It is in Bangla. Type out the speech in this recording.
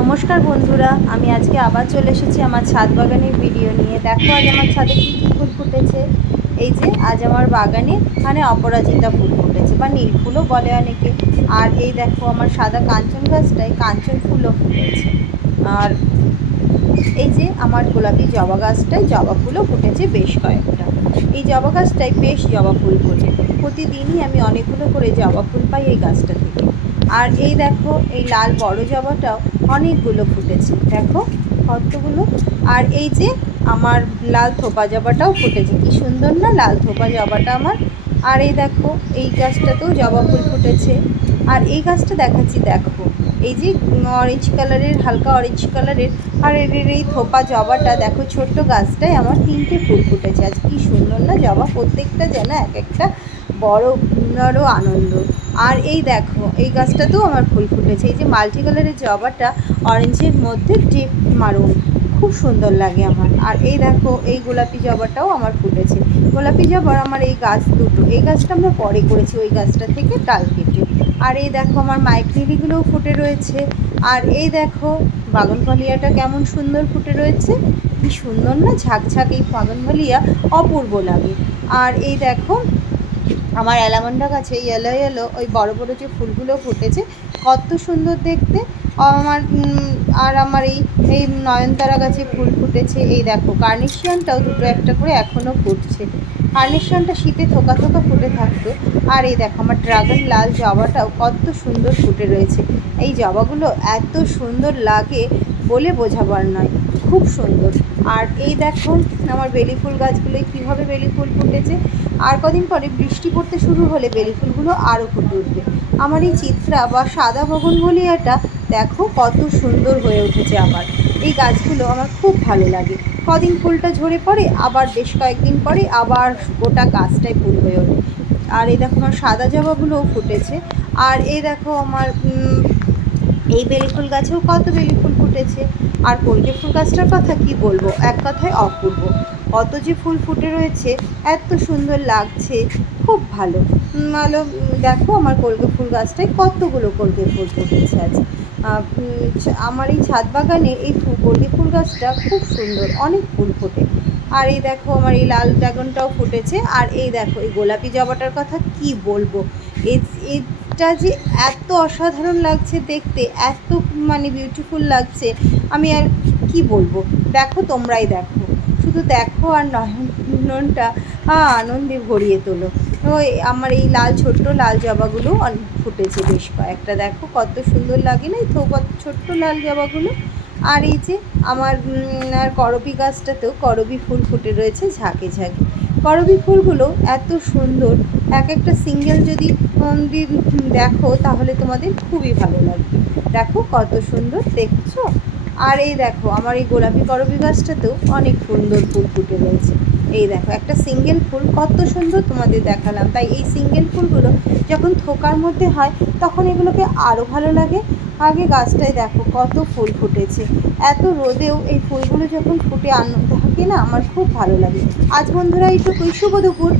নমস্কার বন্ধুরা, আমি আজকে আবার চলে এসেছি আমার ছাদ বাগানের ভিডিও নিয়ে। দেখো আজ আমার ছাদে কী কী ফুল ফুটেছে। এই যে আজ আমার বাগানে মানে অপরাজিতা ফুল ফুটেছে, বা নীল ফুলও বলে অনেকে। আর এই দেখো আমার সাদা কাঞ্চন গাছটায় কাঞ্চন ফুলও ফুটেছে। আর এই যে আমার গোলাপি জবা গাছটায় জবা ফুলও ফুটেছে বেশ কয়েকটা। এই জবা গাছটায় বেশ জবা ফুল ফোটে। প্রতিদিনই আমি অনেকগুলো করে জবা ফুল পাই এই গাছটা থেকে। আর এই দেখো এই লাল বড় জবাটাও অনেকগুলো ফুটেছে, দেখো কতগুলো। আর এই যে আমার লাল থোপা জবাটাও ফুটেছে, কি সুন্দর না লাল থোপা জবাটা আমার। আর এই দেখো, এই গাছটাতেও জবা ফুল ফুটেছে। আর এই গাছটা দেখাচ্ছি, দেখো, এই যে অরেঞ্জ কালারের হালকা অরেঞ্জ কালারের আর এর এই থোপা জবাটা, দেখো ছোট্ট গাছটায় আমার তিনটে ফুল ফুটেছে। আজ কি সুন্দর না জবা, প্রত্যেকটা যেন এক একটা বড় বড় আনন্দ। আর এই দেখো, এই গাছটাতেও আমার ফুল ফুটেছে। এই যে মাল্টি কালারের জবাটা অরেঞ্জের মধ্যে যে মারুন, খুব সুন্দর লাগে আমার। আর এই দেখো, এই গোলাপি জবাটাও আমার ফুটেছে। গোলাপি জবার আমার এই গাছ দুটো, এই গাছটা আমরা পরে করেছি, ওই গাছটা থেকে ডাল কেটে। আর এই দেখো, আমার মাইক্রিলিগুলোও ফুটে রয়েছে। আর এই দেখো, বাগানভালিয়াটা কেমন সুন্দর ফুটে রয়েছে। কি সুন্দর না ঝাঁকঝাঁক এই বাগানভালিয়া অপূর্ব লাগে। আর এই দেখো আমার অ্যালামন্ডা গাছে ইয়েলো ইয়েলো ওই বড় বড় যে ফুলগুলো ফুটেছে, কত সুন্দর দেখতে। আমার আর আমার এই এই নয়নতারা গাছে ফুল ফুটেছে, এই দেখো, কার্নেশিয়ানটাও দুটো একটা করে এখনও ফুটছে। কার্নেশিয়ানটা শীতে থোকা থোকা ফুটে থাকতো, আর এই দেখো, আমার ড্রাগন লাল জবাটাও কত সুন্দর ফুটে রয়েছে। এই জবাগুলো এত সুন্দর লাগে বলে বোঝাবার নয়। খুব সুন্দর। আর এই দেখো, আমার বেলি ফুল গাছগুলোয় কীভাবে বেলি ফুল ফুটেছে। আর কদিন পরে বৃষ্টি পড়তে শুরু হলে বেলি ফুলগুলো আরও ফুটে উঠবে। আমার এই চিত্রা বা সাদা বগনভলিয়াটা দেখো কত সুন্দর হয়ে উঠেছে আমার। এই গাছগুলো আমার খুব ভালো লাগে। কদিন ফুলটা ঝরে পড়ে, আবার বেশ কয়েকদিন পরে আবার গোটা গাছটাই ফুল হয়ে ওঠে। আর এই দেখো, আমার সাদা জবাগুলোও ফুটেছে। আর এই দেখো, আমার এই বেলি ফুল গাছেও কত বেলি ফুল ফুটেছে। আর কলকে ফুল গাছটার কথা কি বলব? এক কথায় অপূর্ব। কত যে ফুল ফুটে রয়েছে, এত সুন্দর লাগছে। খুব ভালো। ভালো দেখো আমার কলকে ফুল গাছটায় কতগুলো কলকে ফুল ফুটেছে আজ। আমার এই ছাদ বাগানে এই ফুল কলকে ফুল গাছটা খুব সুন্দর, অনেক ফুল ফোটে। আর এই দেখো আমার এই লাল ড্রাগনটাও ফুটেছে। আর এই দেখো এই গোলাপি জবাটার কথা কি বলব? এই এটা যে এত অসাধারণ লাগছে দেখতে এত মানে বিউটিফুল লাগছে আমি আর কি বলব? দেখো তোমরাই দেখো। শুধু দেখো আর নয়নটা আহ, আনন্দে ভরিয়ে তোলো। ওই আমার এই লাল ছোট্ট লাল জবাগুলো ফুটেছে বেশ কয়েকটা। দেখো কত সুন্দর লাগে না এই ছোট্ট লাল জবাগুলো। আর এই যে আমার আর করবি গাছটাতেও করবি ফুল ফুটে রয়েছে ঝাঁকে ঝাঁকে। করবি ফুলগুলো এত সুন্দর এক একটা সিঙ্গেল যদি দি- দেখো, তাহলে তোমাদের খুবই ভালো লাগবে। দেখো কত সুন্দর, দেখছ? আর এই দেখো, আমার এই গোলাপি করবি গাছটাতেও অনেক সুন্দর ফুল ফুটে রয়েছে। এই দেখো, একটা সিঙ্গেল ফুল, কত সুন্দর তোমাদের দেখালাম। তাই এই সিঙ্গেল ফুলগুলো যখন থোকার মধ্যে হয়, তখন এগুলোকে আরও ভালো লাগে। আগে গাছটায় দেখো, কত ফুল ফুটেছে। এত রোদেও এই ফুলগুলো যখন ফুটে আনন্দ থাকে না, আমার খুব ভালো লাগে। আজ বন্ধুরা, এইটুকুই। শুভ দুপুর।